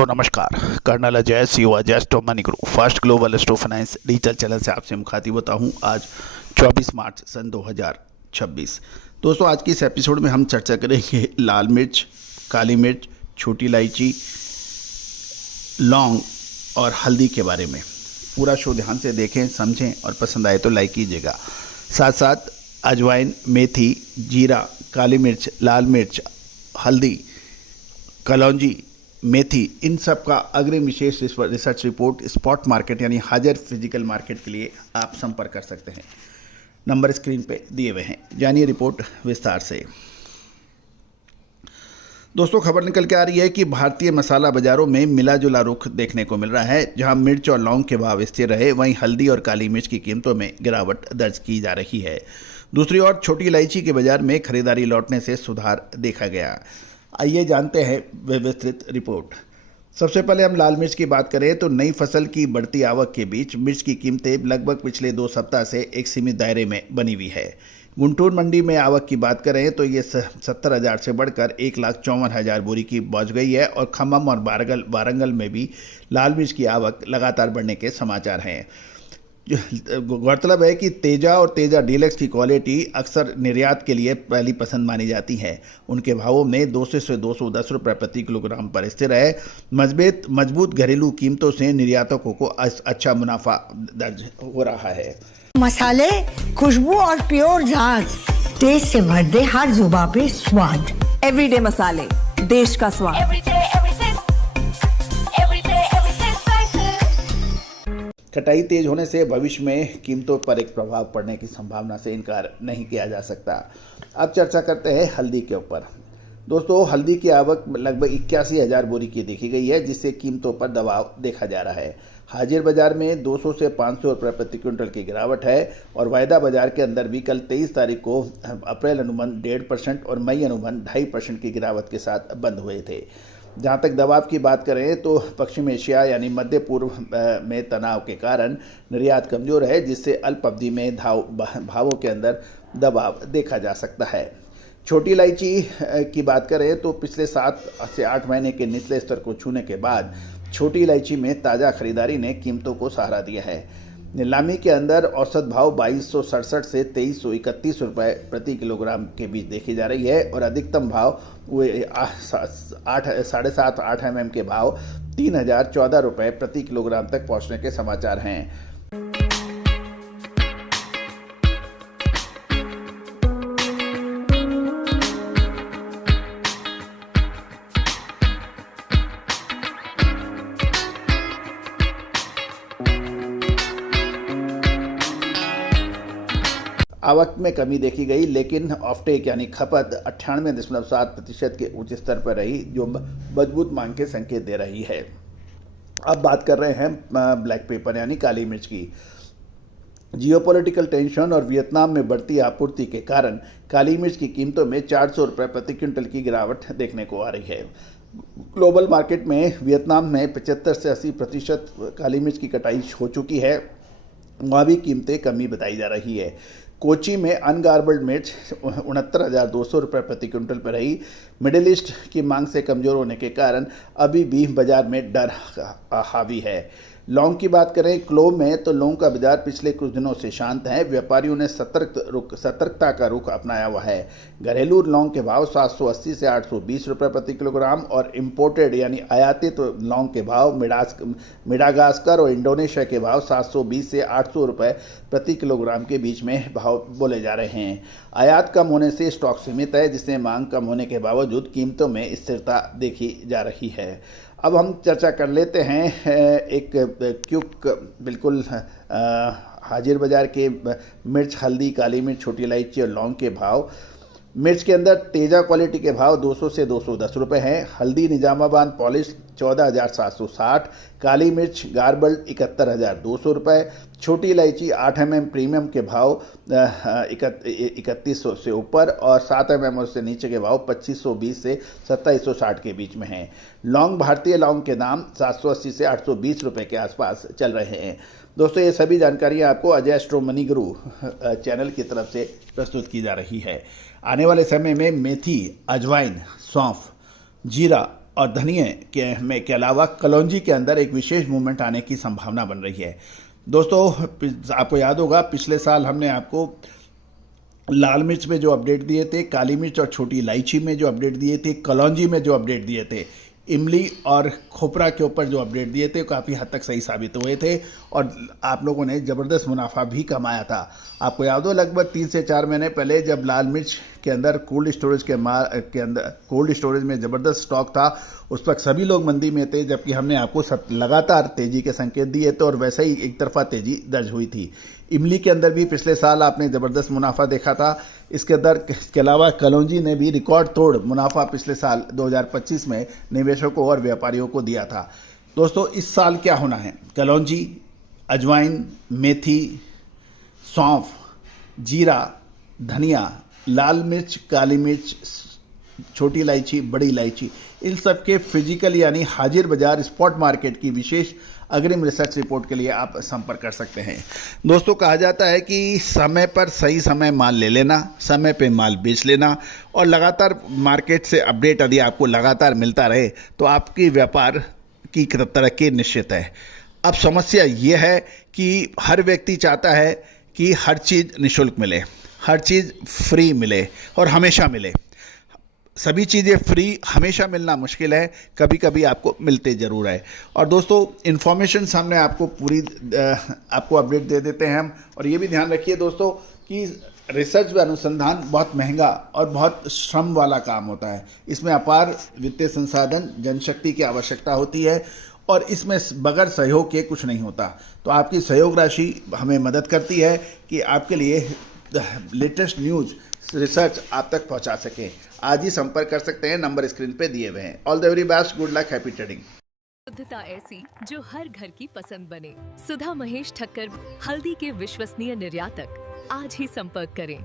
दोस्तों नमस्कार। Colonel Ajay CO Ajay stock money group first global stock finance digital channel से आपसे मुखातिब होता हूं। आज 24 मार्च सन 2026। दोस्तों आज की इस एपिसोड में हम चर्चा करेंगे लाल मिर्च, काली मिर्च, छोटी इलायची, लौंग और हल्दी के बारे में। पूरा शो ध्यान से देखें, समझें और पसंद आए तो लाइक कीजिएगा। साथ साथ अजवाइन, मेथी, जीरा, काली मिर्च, लाल मिर्च, हल्दी, कलौंजी, मेथी, इन सब का अग्रिम विशेष रिसर्च रिपोर्ट स्पॉट मार्केट यानी हाजिर फिजिकल मार्केट के लिए आप संपर्क कर सकते हैं। नंबर स्क्रीन पे दिए हुए हैं, जानिए रिपोर्ट विस्तार से। दोस्तों खबर निकल के आ रही है कि भारतीय मसाला बाजारों में मिला जुला रुख देखने को मिल रहा है। जहां मिर्च और लौंग के भाव स्थिर रहे, वहीं हल्दी और काली मिर्च की कीमतों में गिरावट दर्ज की जा रही है। दूसरी ओर छोटी इलायची के बाजार में खरीदारी लौटने से सुधार देखा गया। आइए जानते हैं विस्तृत रिपोर्ट। सबसे पहले हम लाल मिर्च की बात करें तो नई फसल की बढ़ती आवक के बीच मिर्च की कीमतें लगभग पिछले 2 सप्ताह से एक सीमित दायरे में बनी हुई है। गुंटूर मंडी में आवक की बात करें तो ये 70,000 से बढ़कर 1,54,000 बोरी की पहुंच गई है और खम्मम और वारंगल में भी लाल मिर्च की आवक लगातार बढ़ने के समाचार हैं। गौरतलब है कि तेजा और तेजा डीलक्स की क्वालिटी अक्सर निर्यात के लिए पहली पसंद मानी जाती है। उनके भावों में 200 से 210 रुपये प्रति किलोग्राम पर स्थिर है। मजबूत घरेलू कीमतों से निर्यातकों को अच्छा मुनाफा दर्ज हो रहा है। मसाले, खुशबू और प्योर झांझ, टेस्ट से भर दे हर जुबां पे स्वाद। एवरीडे मसाले, देश का स्वाद। कटाई तेज होने से भविष्य में कीमतों पर एक प्रभाव पड़ने की संभावना से इनकार नहीं किया जा सकता। अब चर्चा करते हैं हल्दी के ऊपर। दोस्तों हल्दी की आवक लगभग 81,000 बोरी की देखी गई है, जिससे कीमतों पर दबाव देखा जा रहा है। हाजिर बाजार में 200 से 500 रुपये प्रति क्विंटल की गिरावट है और वायदा बाजार के अंदर भी कल 23 तारीख को अप्रैल अनुबंध 1.5% और मई अनुबंध 2.5% की गिरावट के साथ बंद हुए थे। जहां तक दबाव की बात करें तो पश्चिम एशिया यानी मध्य पूर्व में तनाव के कारण निर्यात कमजोर है, जिससे अल्प अवधि में भावों के अंदर दबाव देखा जा सकता है। छोटी इलायची की बात करें तो पिछले 7 से 8 महीने के निचले स्तर को छूने के बाद छोटी इलायची में ताज़ा खरीदारी ने कीमतों को सहारा दिया है। नीलामी के अंदर औसत भाव 2267 से 2331 रुपये प्रति किलोग्राम के बीच देखी जा रही है और अधिकतम भाव 7.5-8 mm के भाव 3,014 रुपये प्रति किलोग्राम तक पहुंचने के समाचार हैं। आवक में कमी देखी गई, लेकिन ऑफटेक यानी खपत 98.7% के उच्च स्तर पर रही, जो मजबूत मांग के संकेत दे रही है। अब बात कर रहे हैं ब्लैक पेपर यानी काली मिर्च की। जियोपॉलिटिकल टेंशन और वियतनाम में बढ़ती आपूर्ति के कारण काली मिर्च की कीमतों में 400 रुपये प्रति क्विंटल की गिरावट देखने को आ रही है। ग्लोबल मार्केट में वियतनाम में 75 से 80% काली मिर्च की कटाई हो चुकी है, वहाँ भी कीमतें कमी बताई जा रही है। कोची में अनगार्बल्ड मिर्च 69,200 रुपये प्रति क्विंटल पर रही। मिडिल ईस्ट की मांग से कमज़ोर होने के कारण अभी भी बाजार में डर हावी है। लौंग की बात करें क्लोव में तो लौंग का बाजार पिछले कुछ दिनों से शांत है। व्यापारियों ने सतर्कता का रुख अपनाया हुआ है। घरेलू लौंग के भाव 780 से 820 रुपये प्रति किलोग्राम और इम्पोर्टेड यानी आयातित लौंग के भाव मेडागास्कर और इंडोनेशिया के भाव 720 से 800 रुपये प्रति किलोग्राम के बीच में भाव बोले जा रहे हैं। आयात कम होने से स्टॉक सीमित है, जिससे मांग कम होने के बावजूद कीमतों में स्थिरता देखी जा रही है। अब हम चर्चा कर लेते हैं एक क्विक बिल्कुल हाजिर बाजार के मिर्च, हल्दी, काली मिर्च, छोटी इलायची और लौंग के भाव। मिर्च के अंदर तेजा क्वालिटी के भाव 200 से 210 रुपये हैं। हल्दी निजामाबाद पॉलिश 14,760, काली मिर्च गार्बल्ड 71,200 रुपये, छोटी इलायची 8 mm प्रीमियम के भाव 3100 से ऊपर और 7 mm से नीचे के भाव 2520 से 2760 के बीच में हैं। लौंग, भारतीय लौंग के दाम 780 से 820 रुपये के आसपास चल रहे हैं। दोस्तों ये सभी जानकारियाँ आपको अजय स्टॉक मनी गुरु चैनल की तरफ से प्रस्तुत की जा रही है। आने वाले समय में मेथी, अजवाइन, सौंफ, जीरा, और धनिये के अलावा कलौंजी के अंदर एक विशेष मूवमेंट आने की संभावना बन रही है। दोस्तों, आपको याद होगा पिछले साल हमने आपको लाल मिर्च में जो अपडेट दिए थे, काली मिर्च और छोटी इलायची में जो अपडेट दिए थे, कलौंजी में जो अपडेट दिए थे, इमली और खोपरा के ऊपर जो अपडेट दिए थे काफ़ी हद तक सही साबित हुए थे और आप लोगों ने ज़बरदस्त मुनाफा भी कमाया था। आपको याद हो लगभग 3 से 4 महीने पहले जब लाल मिर्च के अंदर कोल्ड स्टोरेज में ज़बरदस्त स्टॉक था, उस वक्त सभी लोग मंदी में थे, जबकि हमने आपको लगातार तेज़ी के संकेत दिए थे और वैसे ही एक तरफा तेज़ी दर्ज हुई थी। इमली के अंदर भी पिछले साल आपने ज़बरदस्त मुनाफा देखा था। इसके अलावा कलौंजी ने भी रिकॉर्ड तोड़ मुनाफा पिछले साल 2025 में निवेशकों और व्यापारियों को दिया था। दोस्तों, इस साल क्या होना है? कलौंजी, अजवाइन, मेथी, सौंफ, जीरा, धनिया, लाल मिर्च, काली मिर्च, छोटी इलायची, बड़ी इलायची, इन सब के फिजिकल यानी हाजिर बाजार स्पॉट मार्केट की विशेष अग्रिम रिसर्च रिपोर्ट के लिए आप संपर्क कर सकते हैं। दोस्तों, कहा जाता है कि समय पर सही समय माल ले लेना, समय पे माल बेच लेना और लगातार मार्केट से अपडेट यदि आपको लगातार मिलता रहे तो आपकी व्यापार की तरक्की निश्चित है। अब समस्या ये है कि हर व्यक्ति चाहता है कि हर चीज़ निःशुल्क मिले, हर चीज़ फ्री मिले और हमेशा मिले। सभी चीज़ें फ्री हमेशा मिलना मुश्किल है, कभी कभी आपको मिलते ज़रूर है। और दोस्तों, इन्फॉर्मेशन सामने आपको पूरी आपको अपडेट दे देते हैं हम। और ये भी ध्यान रखिए दोस्तों कि रिसर्च व अनुसंधान बहुत महंगा और बहुत श्रम वाला काम होता है। इसमें अपार वित्तीय संसाधन, जनशक्ति की आवश्यकता होती है और इसमें बगैर सहयोग के कुछ नहीं होता। तो आपकी सहयोग राशि हमें मदद करती है कि आपके लिए लेटेस्ट न्यूज़ रिसर्च आप तक पहुंचा सकें। आज ही संपर्क कर सकते हैं, नंबर स्क्रीन पे दिए हुए हैं। All the very best, good luck, happy trading. शुद्धता ऐसी जो हर घर की पसंद बने। सुधा महेश ठक्कर, हल्दी के विश्वसनीय निर्यातक। आज ही संपर्क करें।